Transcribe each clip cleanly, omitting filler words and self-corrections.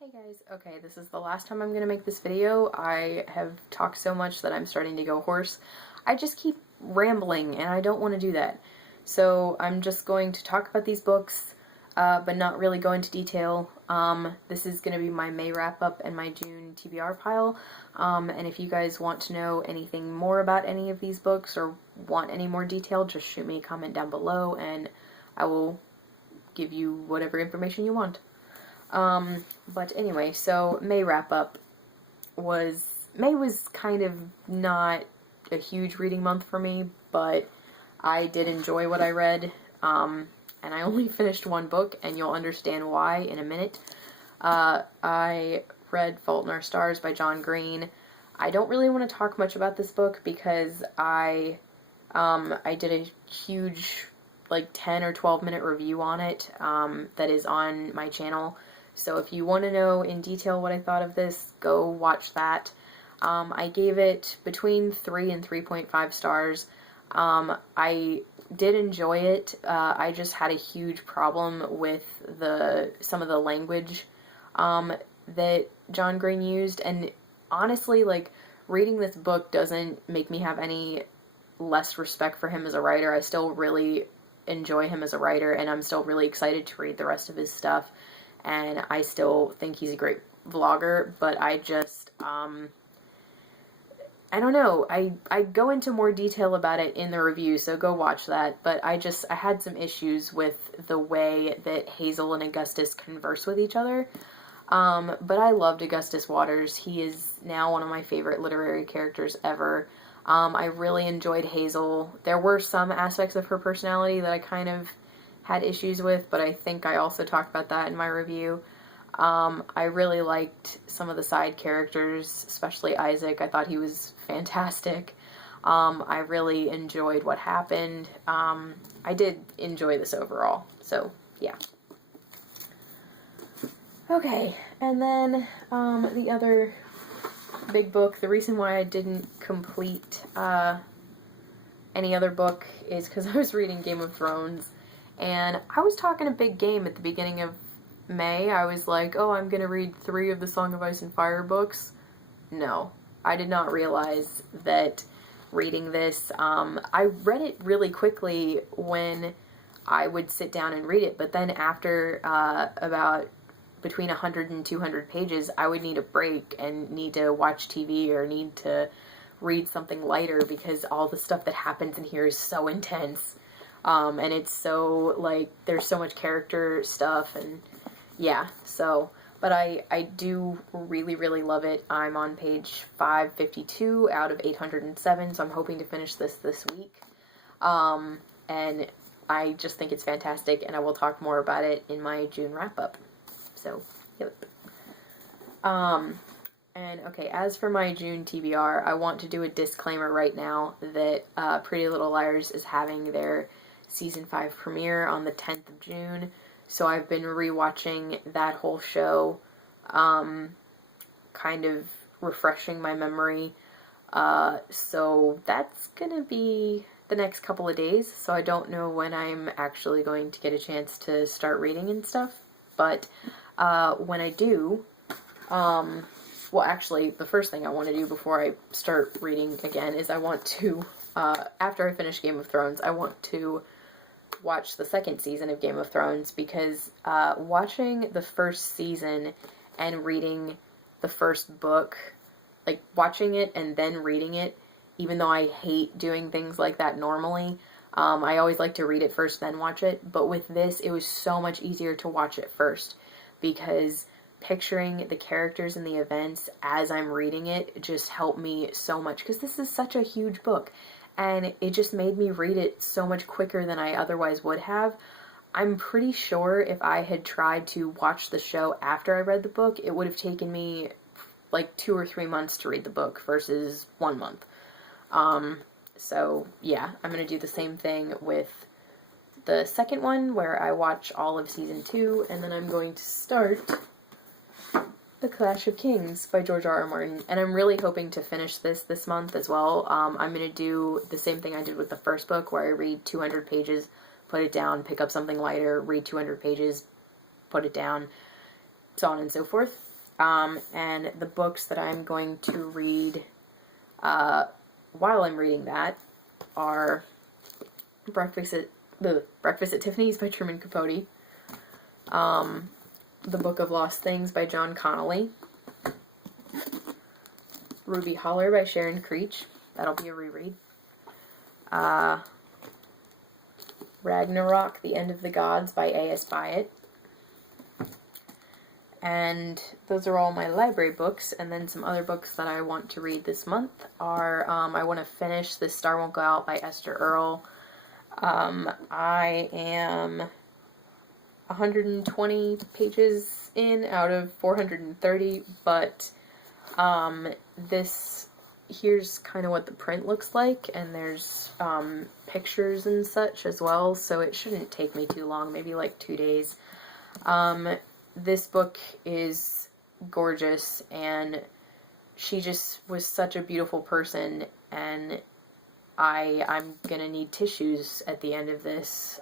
Hey guys, okay, this is the last time I'm gonna make this video. I have talked so much that I'm starting to go hoarse. I just keep rambling and I don't want to do that. So I'm just going to talk about these books, but not really go into detail. This is gonna be my May wrap-up and my June TBR pile. And if you guys want to know anything more about any of these books or want any more detail, just shoot me a comment down below and I will give you whatever information you want. But anyway, so May wrap-up May was kind of not a huge reading month for me, but I did enjoy what I read, and I only finished one book, and you'll understand why in a minute. I read Fault in Our Stars by John Green. I don't really want to talk much about this book because I did a huge, like, 10 or 12 minute review on it, that is on my channel. So if you want to know in detail what I thought of this, go watch that. I gave it between 3 and 3.5 stars. I did enjoy it. I just had a huge problem with some of the language that John Green used. And honestly, like, reading this book doesn't make me have any less respect for him as a writer. I still really enjoy him as a writer, and I'm still really excited to read the rest of his stuff. And I still think he's a great vlogger, but I just, I don't know, I go into more detail about it in the review, so go watch that, but I had some issues with the way that Hazel and Augustus converse with each other, but I loved Augustus Waters. He is now one of my favorite literary characters ever. I really enjoyed Hazel. There were some aspects of her personality that I kind of had issues with, but I think I also talked about that in my review. I really liked some of the side characters, especially Isaac. I thought he was fantastic. I really enjoyed what happened. I did enjoy this overall, so yeah. Okay, and then the other big book, the reason why I didn't complete any other book is because I was reading Game of Thrones. And I was talking a big game at the beginning of May. I was like, oh, I'm going to read 3 of the Song of Ice and Fire books. No, I did not realize that reading this, I read it really quickly when I would sit down and read it, but then after about between 100 and 200 pages, I would need a break and need to watch TV or need to read something lighter because all the stuff that happens in here is so intense. And it's so, like, there's so much character stuff, and yeah, so, but I do really, really love it. I'm on page 552 out of 807, so I'm hoping to finish this week, and I just think it's fantastic, and I will talk more about it in my June wrap-up, so, yep. And okay, as for my June TBR, I want to do a disclaimer right now that Pretty Little Liars is having their Season 5 premiere on the 10th of June, so I've been rewatching that whole show, kind of refreshing my memory, so that's gonna be the next couple of days, so I don't know when I'm actually going to get a chance to start reading and stuff, but when I do, well, actually, the first thing I want to do before I start reading again is I want to, after I finish Game of Thrones, I want to watch the second season of Game of Thrones, because watching the first season and reading the first book, like watching it and then reading it, even though I hate doing things like that normally, I always like to read it first then watch it, but with this it was so much easier to watch it first, because picturing the characters and the events as I'm reading it just helped me so much, because this is such a huge book. And it just made me read it so much quicker than I otherwise would have. I'm pretty sure if I had tried to watch the show after I read the book, it would have taken me like 2 or 3 months to read the book versus 1 month. So yeah, I'm going to do the same thing with the second one, where I watch all of Season 2, and then I'm going to start The Clash of Kings by George R. R. Martin, and I'm really hoping to finish this month as well. I'm going to do the same thing I did with the first book, where I read 200 pages, put it down, pick up something lighter, read 200 pages, put it down, so on and so forth. And the books that I'm going to read while I'm reading that are Breakfast at Tiffany's by Truman Capote, The Book of Lost Things by John Connolly, Ruby Holler by Sharon Creech. That'll be a reread. Ragnarok, The End of the Gods by A.S. Byatt. And those are all my library books. And then some other books that I want to read this month are, I want to finish This Star Won't Go Out by Esther Earl. I am 120 pages in out of 430, but here's kind of what the print looks like, and there's pictures and such as well, so it shouldn't take me too long, maybe like 2 days. This book is gorgeous, and she just was such a beautiful person, and I'm gonna need tissues at the end of this.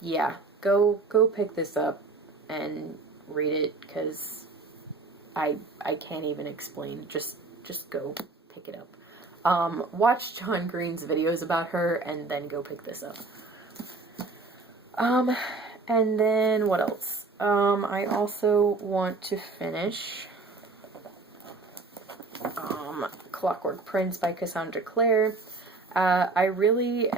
Yeah, go pick this up and read it, because I can't even explain. Just go pick it up. Watch John Green's videos about her, and then go pick this up. And then what else? I also want to finish Clockwork Prince by Cassandra Clare. I really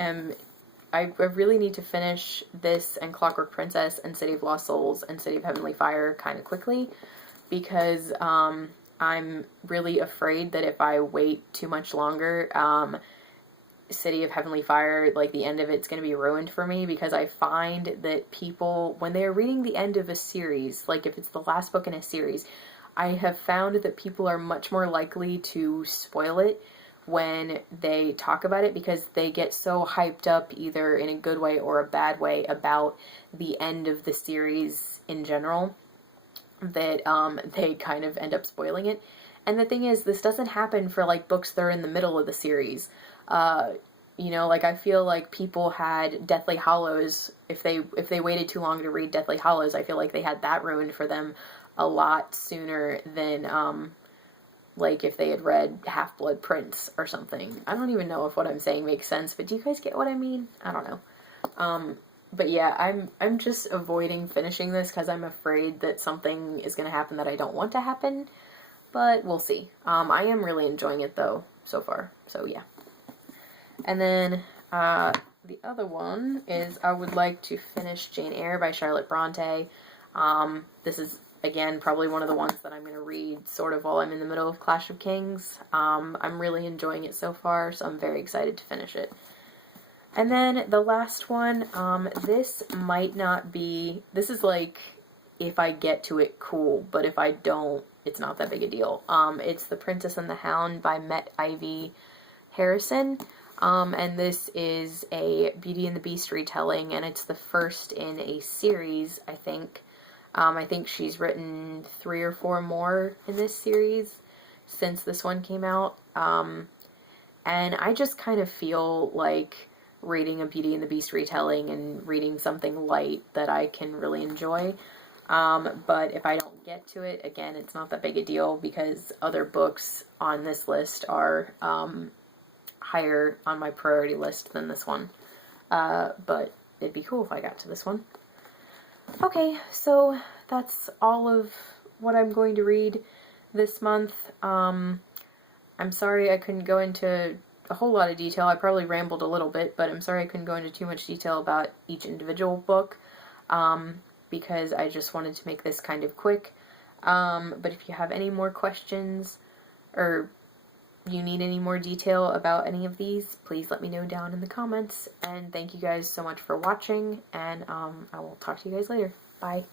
need to finish this and Clockwork Princess and City of Lost Souls and City of Heavenly Fire kind of quickly, because I'm really afraid that if I wait too much longer, City of Heavenly Fire, like the end of it's going to be ruined for me, because I find that people, when they're reading the end of a series, like if it's the last book in a series, I have found that people are much more likely to spoil it when they talk about it, because they get so hyped up, either in a good way or a bad way, about the end of the series in general, that they kind of end up spoiling it. And the thing is, this doesn't happen for like books that are in the middle of the series. You know, like I feel like people had Deathly Hallows, if they waited too long to read Deathly Hallows, I feel like they had that ruined for them a lot sooner than like if they had read Half-Blood Prince or something. I don't even know if what I'm saying makes sense, but do you guys get what I mean? I don't know. But yeah, I'm just avoiding finishing this because I'm afraid that something is going to happen that I don't want to happen, but we'll see. I am really enjoying it though so far, so yeah. And then the other one is I would like to finish Jane Eyre by Charlotte Bronte. This is, again, probably one of the ones that I'm going to read sort of while I'm in the middle of Clash of Kings. I'm really enjoying it so far, so I'm very excited to finish it. And then the last one, this might not be, this is like, if I get to it, cool, but if I don't, it's not that big a deal. It's The Princess and the Hound by Met Ivy Harrison. And this is a Beauty and the Beast retelling, and it's the first in a series, I think. I think she's written 3 or 4 more in this series since this one came out. And I just kind of feel like reading a Beauty and the Beast retelling and reading something light that I can really enjoy. But if I don't get to it, again, it's not that big a deal, because other books on this list are higher on my priority list than this one. But it'd be cool if I got to this one. Okay, so that's all of what I'm going to read this month. I'm sorry I couldn't go into a whole lot of detail. I probably rambled a little bit, but I'm sorry I couldn't go into too much detail about each individual book, because I just wanted to make this kind of quick. But if you have any more questions, or you need any more detail about any of these, please let me know down in the comments. And thank you guys so much for watching, and I will talk to you guys later. Bye.